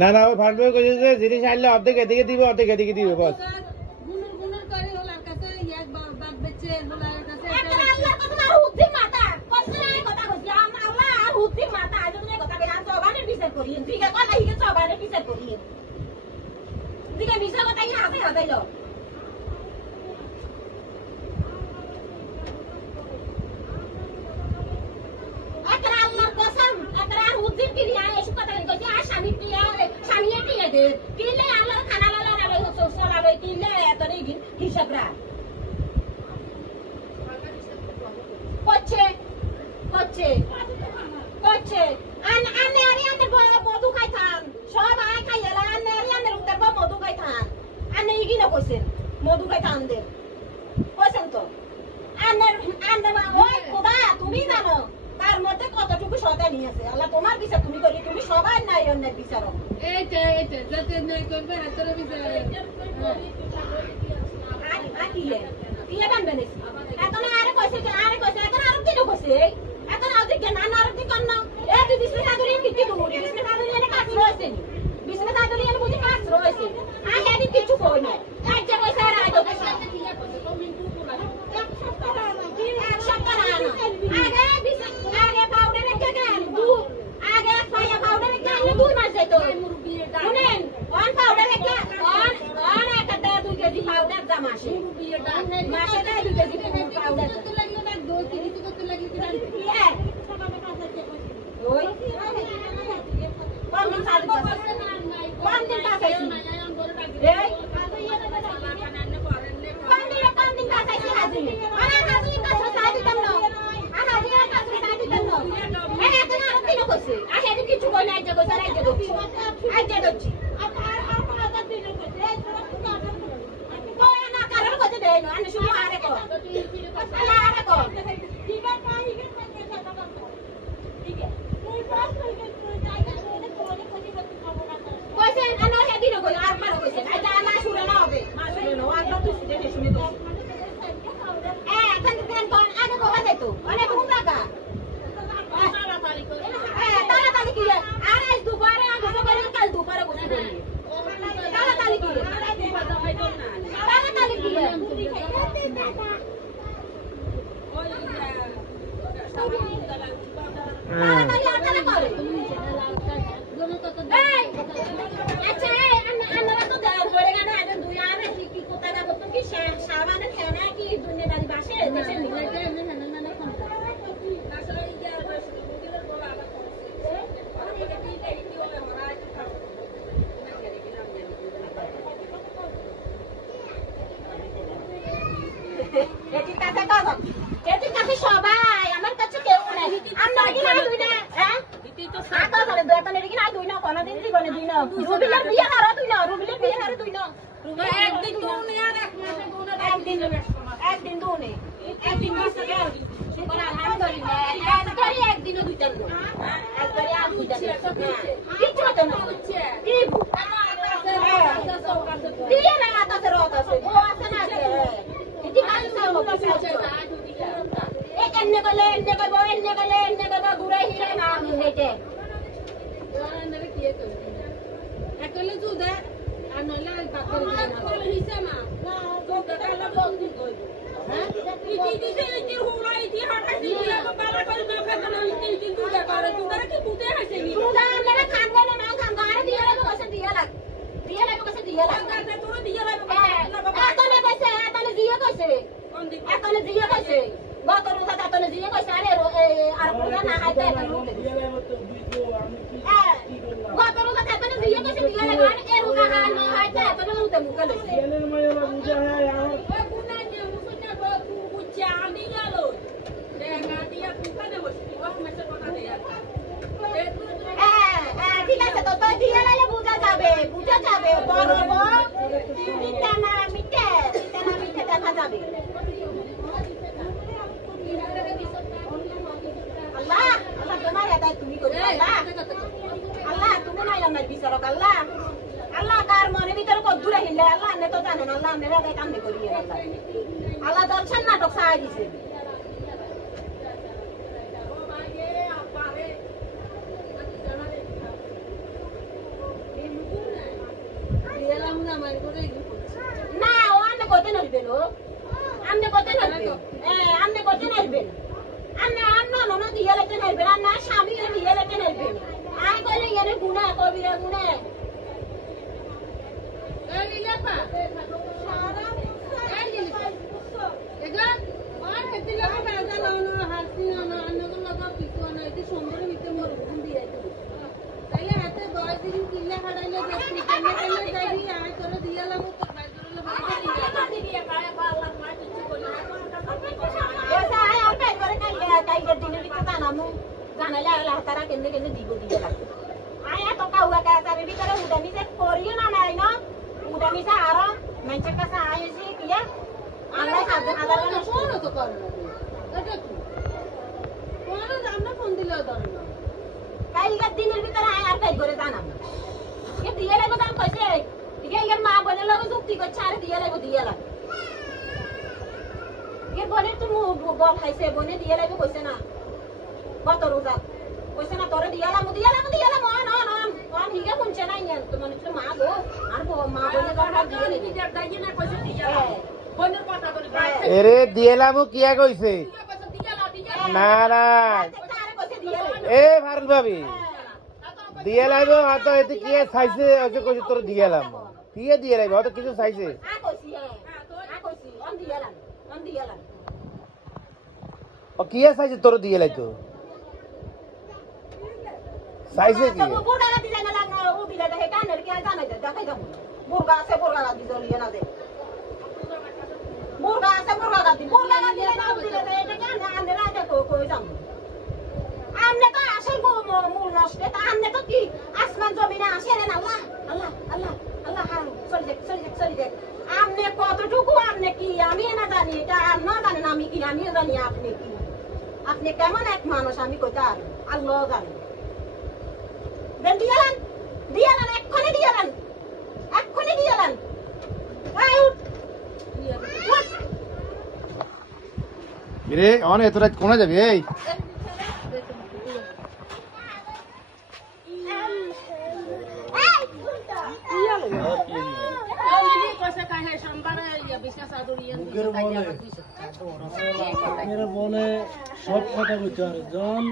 না না ওই ভান্ডার কইছে যে জিনিস আনলে অর্ধেক এদিকে দিবে অর্ধেক এদিকে দিবে বস গুনুর করে ওলার কাছে এক বাপ বেচে ওলার কাছে এটা আল্লাহর কথা আর হুদ্দি মাথা কসরে কথা কইছি আল্লাহ আর হুদ্দি মাথা আজনে কথা কই আর জবানের বিচার করিয়েন ঠিক আছে কথা হিকে জবানের বিচার করিয়েন দিকে বিচার কথা কি হাতে হাতাইলো একরা আল্লাহর কসম একরা আর হুদ্দি কিরিয়া এসব কথা কইছি আর স্বামী কিয়া স্বামী কিয়া দে কিলে আল্লাহ খানা লালা রে সোলা লই কিলে এতই হিসাব রা করছে আনে আরিয়ানের মধু খাইতাম সব আয় খাইলা আনে আরিয়ানের উত্তর মধু খাইতাম আনে ইগিনা কইছেন মধু খাইতাম দে কইছেন তো আনের ওই খোদা তুমি জানো তার মধ্যে কতটুকু শয়তানি আছে আল্লাহ তোমার বিচার তুমি করি তুমি সবাই নাই অন্যের বিচার এইটা যাতে নাই করবে হাতের বিচার আকিলে ইয়ে গান বেনেছি এখন আরে কইছে এখন আরো দিন কইছে এখন আউদি জ্ঞান আনার দি কন্ন এ দি বিসমিল্লাহ আদুরি কিটি বলি বিসমিল্লাহ আদুরি এনে কাজ রয়েছে নি বিসমিল্লাহ আদুরি এনে বুঝি কাজ রয়েছে আ হেদি কিছু কই না কাজে কইছে আর আইতো এক সপ্তাহ না আগে পাউডার রেখে দেন আগে ফায়া পাউডার রেখে আনলে 2 মাস যাইতো শুনেন অন পাউডার রেখে অন একটা 2 কেজি পাউডার দাম আসে মাসে 2 কেজি পাউডার কত লাগলো না 2 কেজি কত লাগলো কি জানেন ওই কোন দিন কাছে এই কোন দিন কাছে হাজি আরে হাজি কাছে সাইড দিতাম না হাজি কাছে সাইড দিতাম না এত না দিন কইছে আরে এত কিছু কই নাই যে কইছে আইজা দচ্ছি তো না কারণ কইতে দেই না আমি শুধু আরে কো আরে কো ঠিক আছে কইছে আনো হেদিন কই আর মারো কইছে আইটা না শুরে না হবে মা শুরে না আর তো শুনে শুনে তো এখন দেন কোন আগে কোবা যাইতো অনেক ঘুম লাগা তাড়াতাড়ি কি আর আজ দুপুরে আগে করে কাল দুপুরে গোসল করি তাড়াতাড়ি কি তাড়াতাড়ি কি আচ্ছা আমরা তো ধরে গেল আগে দুই আর কি কোথা যাবো তো কি সাবানের খেনা কি দুনিয়াদারি বাসে দেশের নিলাইতে আমি হেনা না ফোন আসলে ইয়া মুদিলের বলা আলা এটি কাছে সবাই আমার কাছে কেউ নাই আমরা কি না দুই না হ্যাঁ তো সাতা ধরে দোকানে কি না দুই না কোনদিন জীবনে দুই না রুবিলের বিয়ে হারা দুই না রুবিলের বিয়ে হারা দুই না একদিন দুনে আর এক মাসে দুনে একদিন দুনে একদিন মাসে সেটা আলহামদুলিল্লাহ একদিনও দুইটা একবারে আর দুইটা কিছু হতো না কি দিয়ে না মাথাতে রত আছে ও আছে না এটি কাজ না এন্নে গলে ঘুরে হিরে না হইতে ওনারে কি তো একলে জুদা আর নইলে বাকর দিনা হিসা মা না জুদা কালা বন্ধু কই হ্যাঁ ইতি দিছে ইতি হুলাই ইতি হাটা দিছে বালা করে না খানা ইতি জুদা করে জুদা সুদা আমরা খাবো না খাবো আর দিয়ে লাগবে কইছে দিয়ে লাগ তোর দিয়ে লাগবে এতনে কইছে এতনে দিয়ে কইছে এতনে দিয়ে কইছে গত রোজা এতনে দিয়ে কইছে আরে আর পুরা না খাইতে এতনে গত রোজা এতনে দিয়ে কইছে দিয়ে লাগবে আর এ রোজা না খাইতে এতনে মুতে মুকে লইছে এনের মাইয়া বুঝা হয় আর ওই গুনা যে মুসুনা বুচা আনি গেল দেখা দিয়া কুকানে বসি ওই মেসে কথা দিয়া ঠিক আছে তো তো দিয়ে লাইলে বুঝা যাবে বড় মিঠে না মিঠে দেখা যাবে আল্লাহ আল্লাহ তোমার এটা তুমি করো আল্লাহ তুমি নাইলাম না বিচারক আল্লাহ আল্লাহ কার মনে ভিতরে কদ্দুরে হিলে আল্লাহ নে তো জানেন আল্লাহ মেরা গায় কাম করি আল্লাহ আল্লাহ দর্শন নাটক সাহায্য দিছে না ও আমনে করতে নড়বেন আমনে করতে নড়বেন আমনে করতে নড়বেন আমনে আন্ন নন দিয়ে লেতে নড়বেন আর না স্বামী দিয়ে লেতে নড়বেন আই কইলে এনে গুনাহ কবিরা গুনাহ এই লিলাপা এই লিলাপা এগা আর হেতি লাগা বাজা লানো হাসি না আন্নগো লাগা পিকো না এটি সুন্দর মিতে মোর গুন দিয়ে আইতো তাইলে হাতে 10 দিন কিল্লা হাড়াইলে দেখি কেনে কেনে যাবি আই করে দিয়ালাম তো ভাই ধরলে ভাই দিয়ে পায় আল্লাহ মা কিছু করি এসা আই আর কাই করে কাইগের দিনে ভিতরে জানালে আল্লাহ তারা কেনে কেনে দিব দিয়ে লাগবে আয়া তো কাউয়া তার ভিতরে উদামি যে করিও না নাই না উদামি সা আর মেনচের কাছে আইছি কিয়া আল্লাহ সাবধান আদালত না কোন তো করে না এটা কি কোন আমরা ফোন দিলেও ধরে না কাইগের দিনের ভিতরে আয় আর কাই করে জানাম এ দিয়ে লাগবে দাম কইছে ঠিক এর মা বলে লগে যুক্তি করছে আর দিয়ে লাগবে এর বলে তুমি বল খাইছে বনে দিয়ে লাগবে কইছে না কত রোজা কইছে না তোরে দিয়ালাম অন হিগে শুনছে না ইয়া তো মানে মা গো আর মা বলে দরকার দিয়ে নেবে দাইয়ে না কইছে দিয়ালাম বনের কথা বলে এরে দিয়েলামু কিয়া কইছে না না এ ফারুল ভাবি দিয়ে লাইবো হয়তো এতে কি চাইছে ওকে কইছে তোর দিয়ে লাম দিয়ে দিয়ে লাইবো হয়তো কিছু চাইছে আ কইছি অন দিয়ালাম ও কি চাইছে তোর দিয়ে লাইতো চাইছে কি বুড়া গাতি জানা লাগা ও দিলে হে কানের কি জানা দে দেখাই দাও বুড়া আছে বুড়া গাতি দলিয়ে না দে বুড়া আছে বুড়া গাতি না দিলে এটা কেন আন্নে রাতে কই দাম আমনে তো আসল মূল নষ্ট তা আমনে তো কি আসমান জমিনে আসে রে না আল্লাহ হারাম চলি দেখ আমনে কতটুকু আমনে কি আমি না জানি এটা না জানেন আমি কি আমি জানি আপনি কি আপনি কেমন এক মানুষ আমি কইতা আল্লাহ জানে দেন দিয়ালান এক্ষুনি দিয়ালান এই উঠ রে অনে তোরা কোনা যাবি এই বলে সব কথা বলতে পারে যখন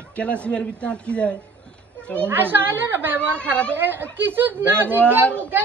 একলা সিমের ভিতরে আটকে যায় তখন আসলে ব্যবহার খারাপ কিছু না জিজ্ঞাসা